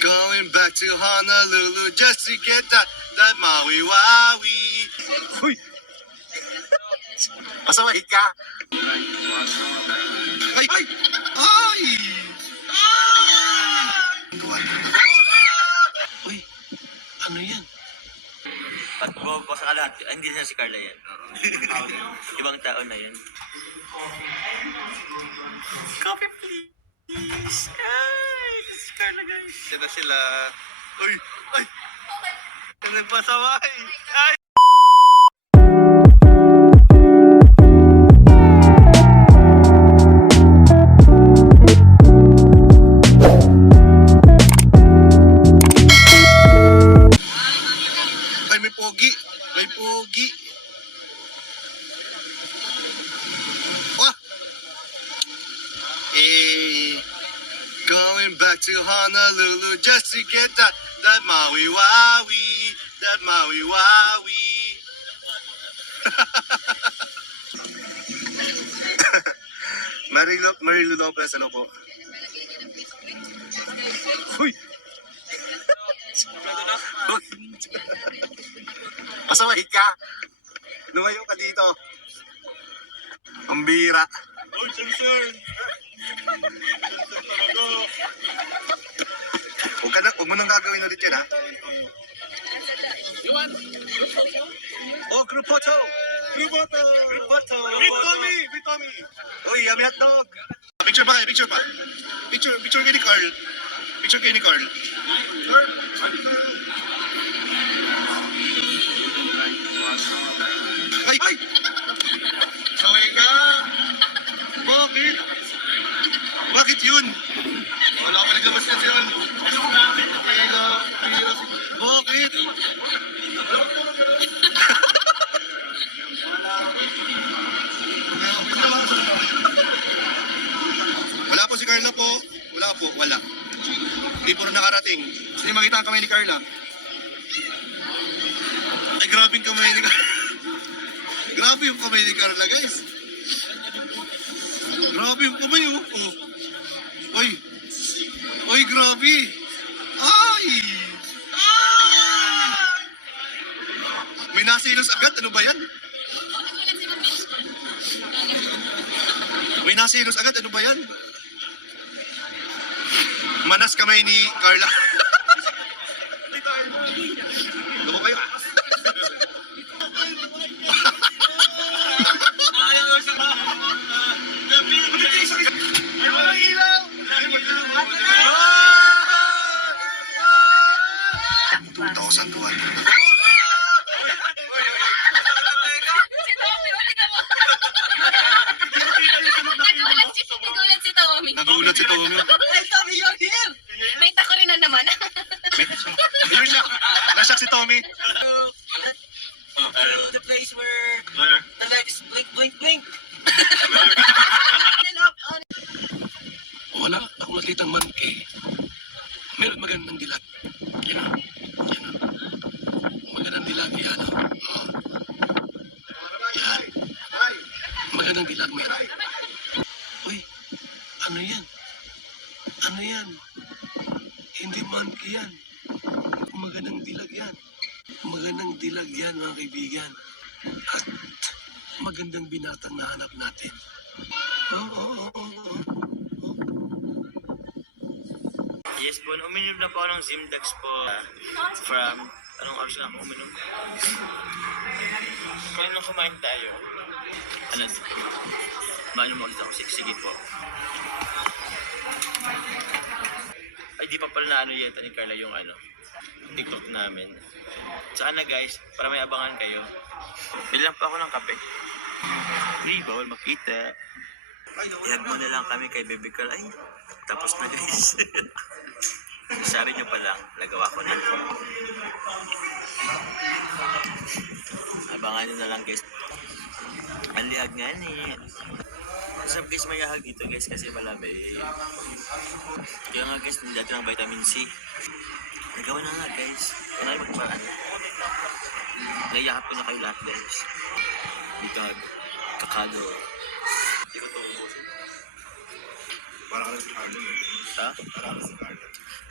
Going back to Honolulu just to get that Maui Wowie. Uy! Masaway ka! Ay! Ay! Ay! Uy! Ano yan? At ko sa lahat, hindi na si Carla yan. Ibang tao na yan. Coffee please! Ay! Si Carla guys! Sila sila. Uy! Ay! Nagpasaway! Ay! Ay, may pogi! May pogi! Wah! Going back to Honolulu just to get that Maui Wowie. That Maui Wowie. Marilu Lopez, ano po? Uy! Pasaway ka! Lumayo ka dito. Ang bira. Uy, sir! Huwag mo nang gagawin ulit yan, ha? You want? Oh, group photo! Group photo! Group photo! With Tommy! With Tommy! Uy, yummy hotdog! Picture pa kayo, picture pa. Picture kayo ni Carl. Picture kayo ni Carl. Ay! Ay! Saway ka! Bakit? Bakit yun? Wala ka naglabas na siya. Bakit? Wala po si Carla po. Wala po, wala. Hindi po na nakarating. Sino makita ang kamay ni Carla? Ay, grabe yung kamay ni Carla. Grabe yung kamay ni Carla, guys. Grabe yung kamay, oh. Oh. Oy. Oy, grabe. Ay! Ay! May nasilos agad. Ano ba yan? May nasilos agad. Ano ba yan? Manas kamay ni Carla. Ano kayo? Ay, walang ilaw! 2,200. Nagulat si Tommy. Nagulat si Tommy. Ay, Tommy, you're here! May tako rin na naman. Yun siya. Nasyak si Tommy. The place where Where? the light is blink, blink, blink. Wala akong nakitang monkey. Meron magandang dilag. Yan o. Yan o. Magandang dilag. Yan o. Oh. Yan. Magandang dilag meron. Uy, ano yan? Ano yan? Hindi monkey yan. Magandang dilag yan. Magandang dilag yan, mga kaibigan. At magandang binatang nahanap natin. Oo. Yes po, uminom na po ako ng Zimdax po. From, anong oras na ako uminom? Kaya nung kumain tayo. Ano? Maano mo ulit ako? Sige po. Ay, di pa pala na ano yata ni Carla yung ano, TikTok namin. Saka na guys, para may abangan kayo. Bilang pa ako ng kape. Hey, bawal makita. Ihag mo na lang kami kay Baby Carl. Ay, tapos na guys. Sabi nyo pa lang, nagawa ko na. Abangan nyo na lang guys. Ang lihag nga ni. Sabi guys, may ahag dito guys kasi malabi. Kaya nga guys, nandito ng vitamin C. Nagawa na nga guys. Kaya magparaan. Nayakap ko na kayo lahat guys. Dito kakado. Hindi ko ito ubusin. Para ka na si Carlo. Ha? Para ka na si Carlo.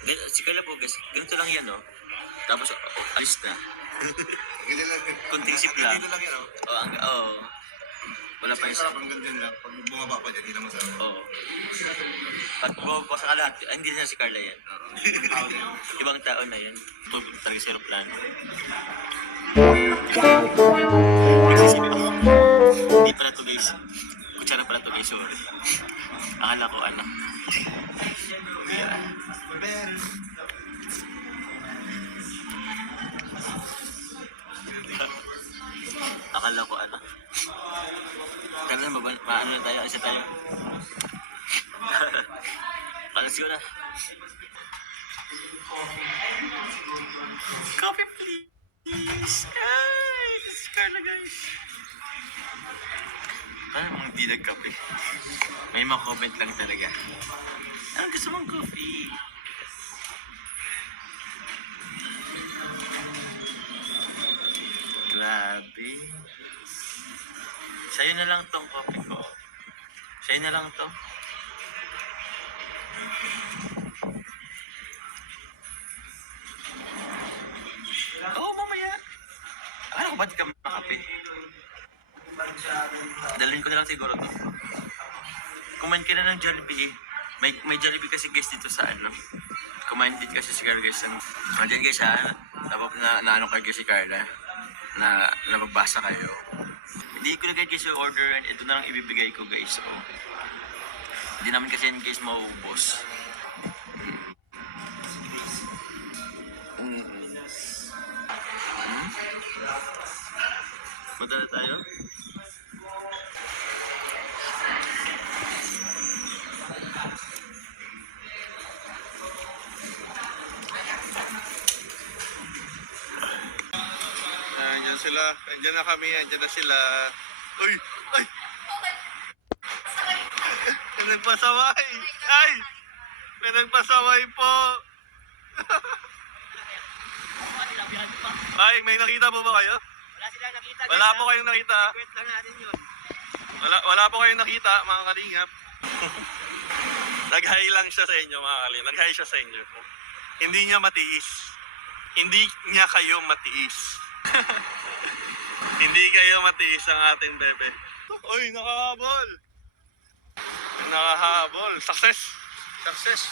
Si Carla po, guys, ganito lang yan, no? Tapos, alis na. Ganyan lang. Kunting sip lang. Dito lang yan, oh. Wala pa yung Sarap ang ganyan lang. Pag bumaba pa dyan, hindi na masarap. Oo. Pag bumabasa ka lahat, hindi na si Carla yan. Ibang tao na yan. Ito talaga si aeroplano. Nagsisipin ako. Hindi pala to guys. Kutsara pala to guys, sorry. Akala ko ano. Yan. Akala ko ano. Kaya na maano na tayo, isa tayo. Alas ko na. Coffee please! Ay, this is Carla guys. Parang mga di nagkape. May mga comment lang talaga. Anong gusto mong coffee? Grabe. Sa'yo na lang tong coffee ko. Sa'yo na lang to. Oo, mamaya. Akala ko ba di ka makape? Dalhin ko na lang siguro to. Kumain ka na ng Jollibee. May Jollibee kasi guys dito sa ano. Kumain din kasi si Carla guys. Nandiyan guys ha. Tapos na ano kayo si Carla. Na nababasa kayo. Hindi ko na guys yung order and ito na lang ibibigay ko guys. So, hindi naman kasi yan guys mauubos. Punta na tayo? Andyan sila. Andyan na kami. Andyan na sila. Uy! Ay! May nagpasaway! Ay! May nagpasaway po! Ay, may nakita po ba kayo? Wala sila nakita. Wala po kayong nakita. Kwent lang natin yun. Wala po kayong nakita, mga kalingap. Nag-hi lang siya sa inyo, mga kalingap. Nag-hi siya sa inyo. Hindi niya matiis. Hindi niya kayo matiis. Hindi kayo matiis ang ating bebe. Uy, nakahabol! Nakahabol. Success! Success!